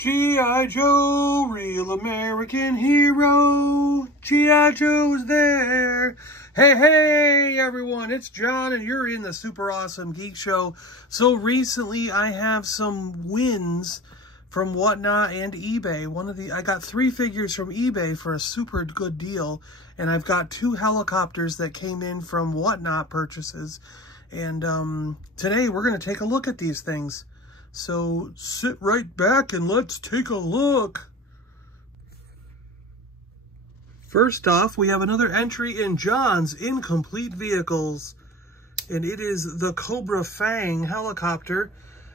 G.I. Joe, real American hero. G.I. Joe's there. Hey, hey, everyone, it's John, and you're in the Super Awesome Geek Show. So recently, I have some wins from Whatnot and eBay. I got 3 figures from eBay for a super good deal, and I've got 2 helicopters that came in from Whatnot purchases. And today, we're going to take a look at these things. So sit right back and let's take a look. First off, we have another entry in John's Incomplete Vehicles, and it is the Cobra Fang helicopter.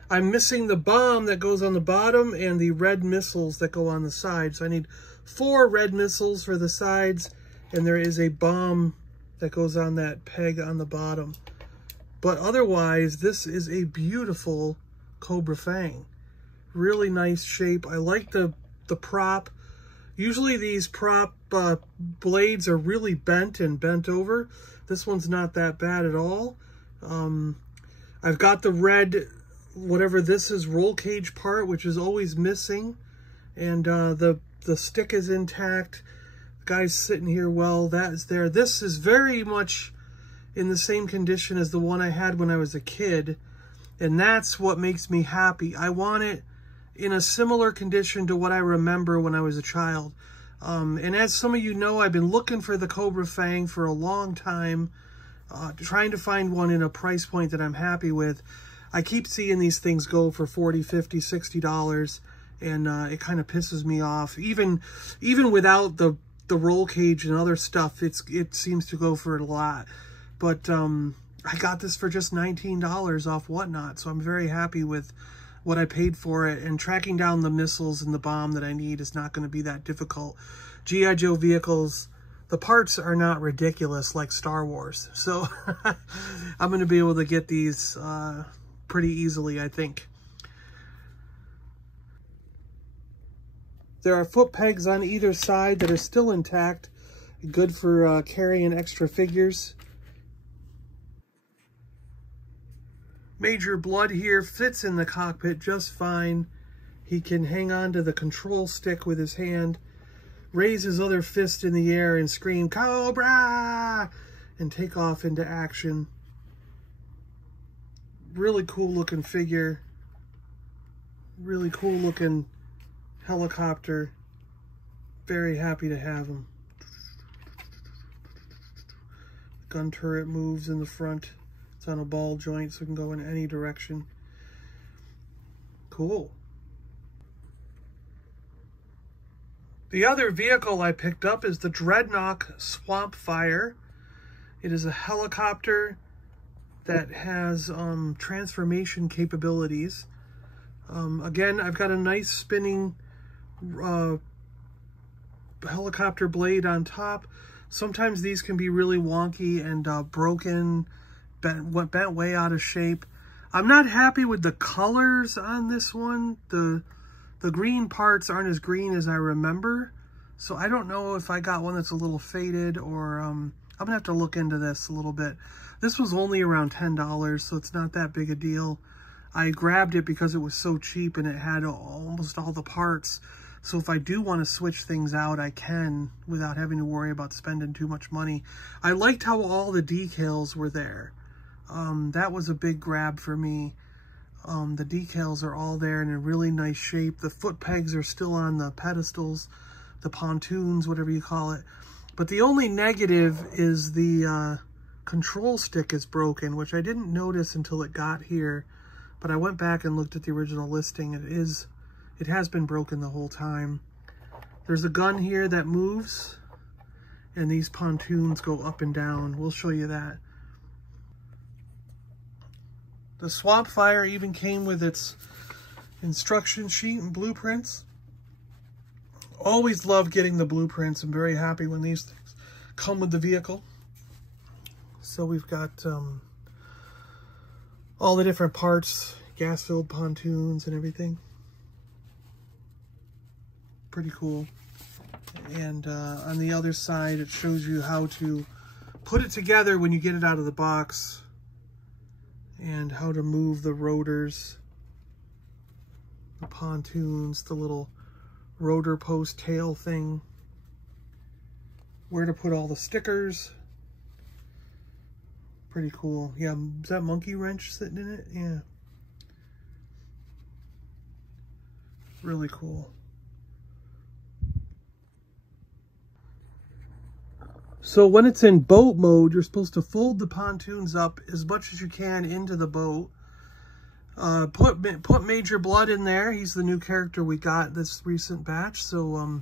I'm missing the bomb that goes on the bottom and the red missiles that go on the side. So I need 4 red missiles for the sides, and there is a bomb that goes on that peg on the bottom. But otherwise, this is a beautiful Cobra Fang. Really nice shape. I like the prop. Usually these prop blades are really bent and bent over. This one's not that bad at all. I've got the red, whatever this is, roll cage part, which is always missing. And the stick is intact. The guy's sitting here well. That is there. This is very much in the same condition as the one I had when I was a kid. And that's what makes me happy. I want it in a similar condition to what I remember when I was a child. And as some of you know, I've been looking for the Cobra Fang for a long time, trying to find one in a price point that I'm happy with. I keep seeing these things go for $40, $50, $60, and it kind of pisses me off. Even without the roll cage and other stuff, it seems to go for a lot. But I got this for just $19 off Whatnot, so I'm very happy with what I paid for it, and tracking down the missiles and the bomb that I need is not going to be that difficult. G.I. Joe vehicles, the parts are not ridiculous like Star Wars, so I'm going to be able to get these pretty easily, I think. There are foot pegs on either side that are still intact, good for carrying extra figures. Major Bludd here fits in the cockpit just fine. He can hang on to the control stick with his hand, raise his other fist in the air and scream, "Cobra!" and take off into action. Really cool looking figure. Really cool looking helicopter. Very happy to have him. Gun turret moves in the front. It's on a ball joint, so it can go in any direction. Cool. The other vehicle I picked up is the Dreadnock Swampfire. It is a helicopter that has transformation capabilities. Again, I've got a nice spinning helicopter blade on top. Sometimes these can be really wonky and broken, bent way out of shape. I'm not happy with the colors on this one. The green parts aren't as green as I remember. So I don't know if I got one that's a little faded, or I'm gonna have to look into this a little bit. This was only around $10, so it's not that big a deal. I grabbed it because it was so cheap and it had almost all the parts. So if I do want to switch things out, I can without having to worry about spending too much money. I liked how all the decals were there. That was a big grab for me. The decals are all there in a really nice shape. The foot pegs are still on the pedestals, the pontoons, whatever you call it. But the only negative is the control stick is broken, which I didn't notice until it got here. But I went back and looked at the original listing. It has been broken the whole time. There's a gun here that moves, and these pontoons go up and down. We'll show you that. The Swampfire even came with its instruction sheet and blueprints. Always love getting the blueprints. I'm very happy when these things come with the vehicle. So we've got all the different parts, gas-filled pontoons and everything. Pretty cool. And on the other side, it shows you how to put it together when you get it out of the box, and how to move the rotors the pontoons, the little rotor post tail thing, where to put all the stickers. Pretty cool. Yeah, is that monkey wrench sitting in it? Yeah. Really cool. So when it's in boat mode, you're supposed to fold the pontoons up as much as you can into the boat. Put Major Bludd in there. He's the new character we got this recent batch. So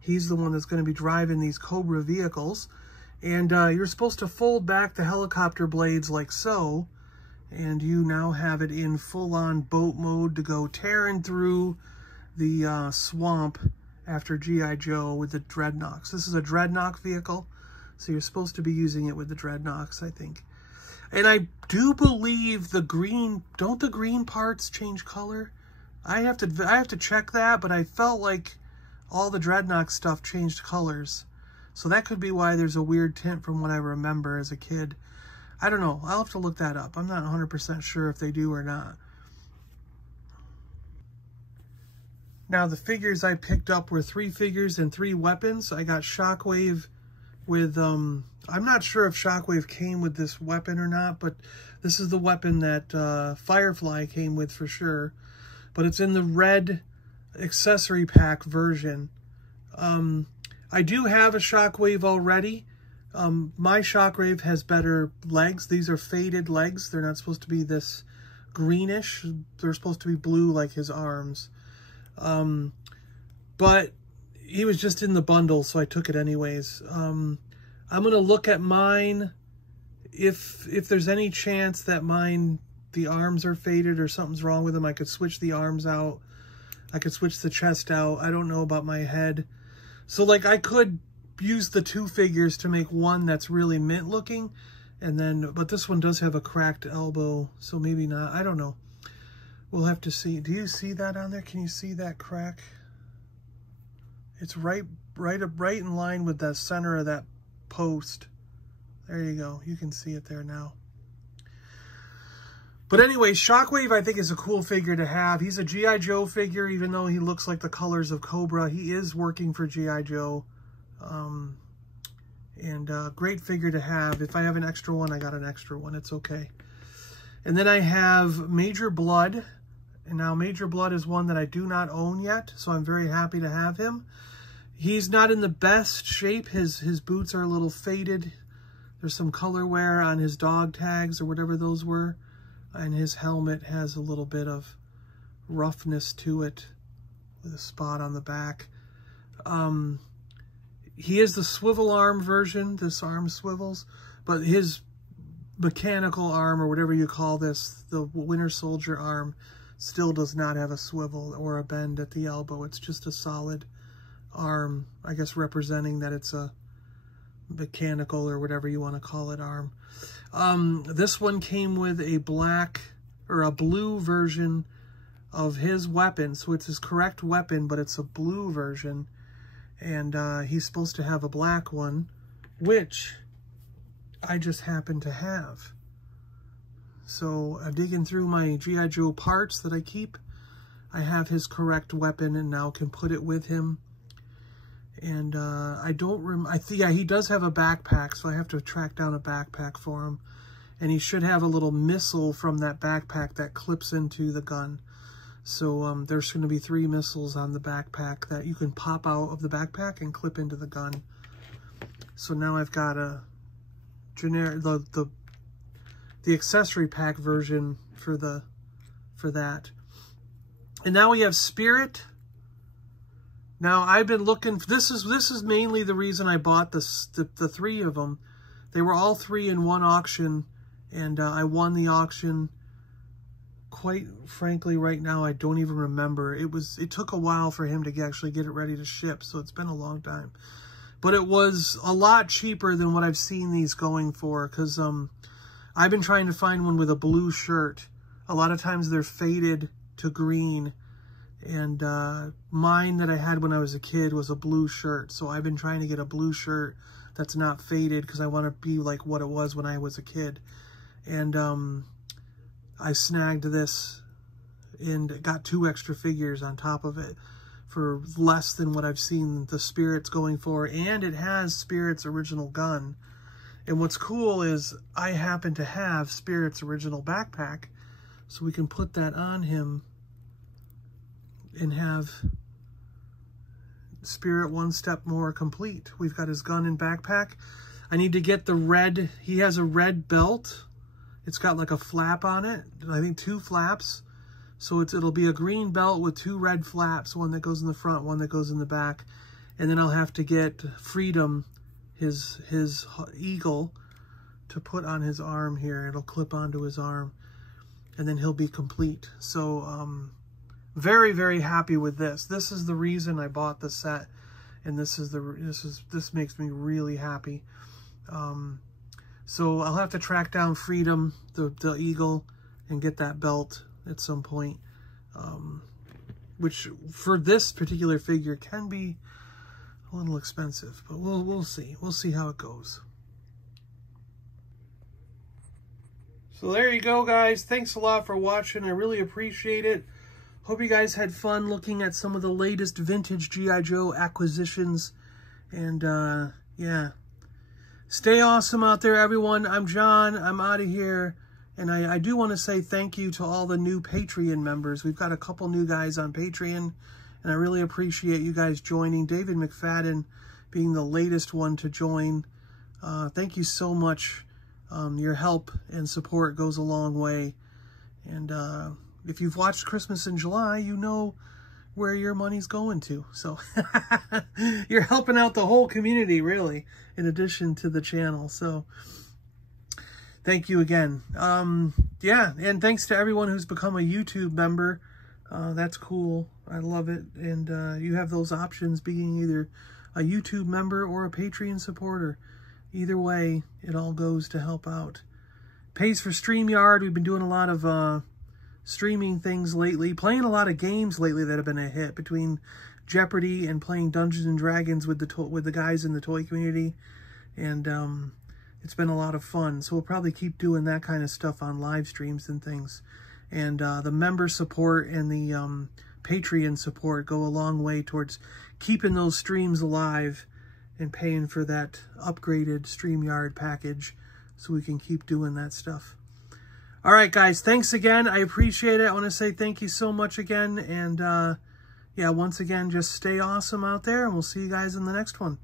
he's the one that's going to be driving these Cobra vehicles. And you're supposed to fold back the helicopter blades like so. And you now have it in full-on boat mode to go tearing through the swamp after G.I. Joe with the Dreadnoughts. This is a Dreadnock vehicle. So you're supposed to be using it with the Dreadnoughts, I think. And I do believe the green, don't the green parts change color? I have to check that, but I felt like all the Dreadnock stuff changed colors. So that could be why there's a weird tint from what I remember as a kid. I don't know. I'll have to look that up. I'm not 100% sure if they do or not. Now, the figures I picked up were 3 figures and 3 weapons. I got Shockwave with, I'm not sure if Shockwave came with this weapon or not, but this is the weapon that Firefly came with for sure. But it's in the red accessory pack version. I do have a Shockwave already. My Shockwave has better legs. These are faded legs. They're not supposed to be this greenish. They're supposed to be blue like his arms. But he was just in the bundle, so I took it anyways. I'm going to look at mine. If there's any chance that mine, the arms are faded or something's wrong with them, I could switch the arms out. I could switch the chest out. I don't know about my head. So, like, I could use the 2 figures to make one that's really mint looking. And then, but this one does have a cracked elbow, so maybe not. I don't know. We'll have to see. Do you see that on there? Can you see that crack? It's right in line with the center of that post. There you go. You can see it there now. But anyway, Shockwave I think is a cool figure to have. He's a G.I. Joe figure, even though he looks like the colors of Cobra. He is working for G.I. Joe. Great figure to have. If I have an extra one, I got an extra one. It's okay. And then I have Major Bludd. And now Major Bludd is one that I do not own yet, so I'm very happy to have him. He's not in the best shape. His boots are a little faded. There's some color wear on his dog tags or whatever those were. And his helmet has a little bit of roughness to it with a spot on the back. He is the swivel arm version. This arm swivels. But his mechanical arm, or whatever you call this, the Winter Soldier arm, still does not have a swivel or a bend at the elbow. It's just a solid arm, I guess representing that it's a mechanical or whatever you want to call it arm. This one came with a black or a blue version of his weapon. So it's his correct weapon, but it's a blue version. And he's supposed to have a black one, which I just happen to have. So I'm digging through my G.I. Joe parts that I keep. I have his correct weapon and now can put it with him. And yeah, he does have a backpack, so I have to track down a backpack for him. And he should have a little missile from that backpack that clips into the gun. So there's going to be 3 missiles on the backpack that you can pop out of the backpack and clip into the gun. So now I've got a generic, the accessory pack version for that. And now we have Spirit. Now I've been looking. This is mainly the reason I bought the 3 of them. They were all 3 in one auction, and I won the auction. Quite frankly, right now I don't even remember. It took a while for him to actually get it ready to ship, so it's been a long time. But it was a lot cheaper than what I've seen these going for, because I've been trying to find one with a blue shirt. A lot of times they're faded to green. And mine that I had when I was a kid was a blue shirt. So I've been trying to get a blue shirt that's not faded because I want to be like what it was when I was a kid. And I snagged this and got 2 extra figures on top of it for less than what I've seen the Spirit's going for. And it has Spirit's original gun. And what's cool is I happen to have Spirit's original backpack, so we can put that on him and have Spirit one step more complete. We've got his gun and backpack. I need to get the red, he has a red belt. It's got like a flap on it, I think 2 flaps. So it'll be a green belt with 2 red flaps, one that goes in the front, one that goes in the back. And then I'll have to get Freedom, his eagle, to put on his arm here. It'll clip onto his arm, and then he'll be complete. So very, very happy with this. This is the reason I bought the set, and this makes me really happy. So I'll have to track down Freedom, the eagle, and get that belt at some point, which for this particular figure can be a little expensive, but we'll see. We'll see how it goes. So there you go, guys. Thanks a lot for watching. I really appreciate it. Hope you guys had fun looking at some of the latest vintage G.I. Joe acquisitions. And yeah, stay awesome out there, everyone. I'm John. I'm out of here. And I do want to say thank you to all the new Patreon members. We've got a couple new guys on Patreon, and I really appreciate you guys joining. David McFadden being the latest one to join. Thank you so much. Your help and support goes a long way. And if you've watched Christmas in July, you know where your money's going to. So you're helping out the whole community, really, in addition to the channel. So thank you again. Yeah, and thanks to everyone who's become a YouTube member. That's cool. I love it. And you have those options, being either a YouTube member or a Patreon supporter. Either way, it all goes to help out. Pays for StreamYard. We've been doing a lot of streaming things lately. Playing a lot of games lately that have been a hit, between Jeopardy and playing Dungeons and Dragons with the guys in the toy community. And it's been a lot of fun. So we'll probably keep doing that kind of stuff on live streams and things. And the member support and the Patreon support go a long way towards keeping those streams alive and paying for that upgraded StreamYard package so we can keep doing that stuff. All right, guys, thanks again. I appreciate it. I want to say thank you so much again. And yeah, once again, just stay awesome out there, and we'll see you guys in the next one.